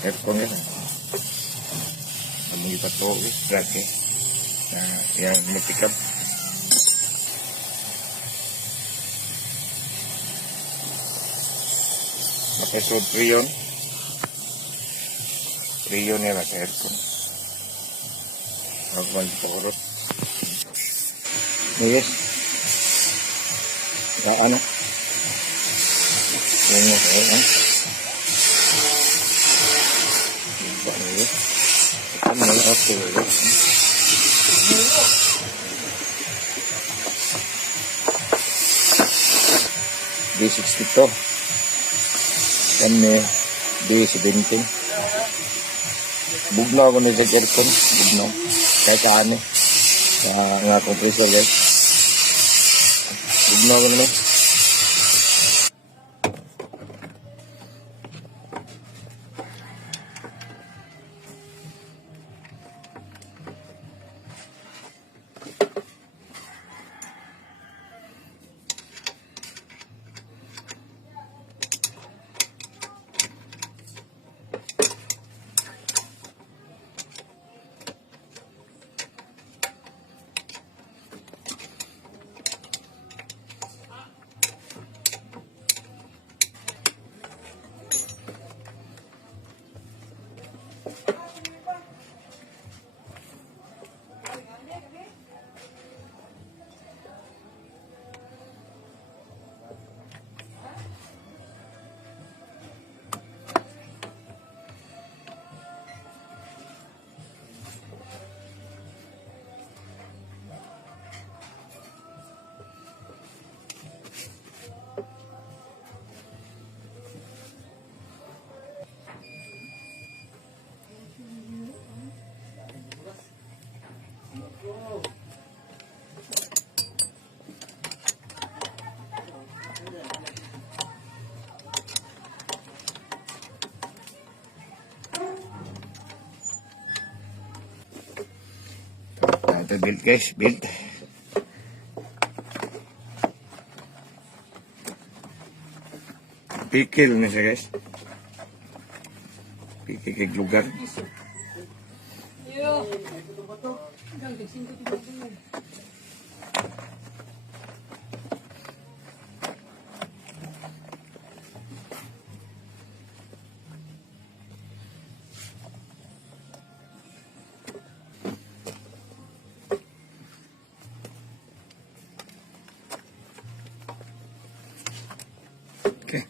aircon yan. Ang mga pato, laki. Yang matikap. Makasod priyon. Priyon nila sa aircon. Ako magpakurot. Yes. Ano? Ini saya. Buat ni. Kita mulai apa dulu? B62. Kan B70. Bugnaw ko na sa aircon. Bugnaw. Kahit saan eh. Nga compressor guys. Bugnaw ko na. Ito build guys, build. Pikil na siya guys. Pikil kay lugar. Okay.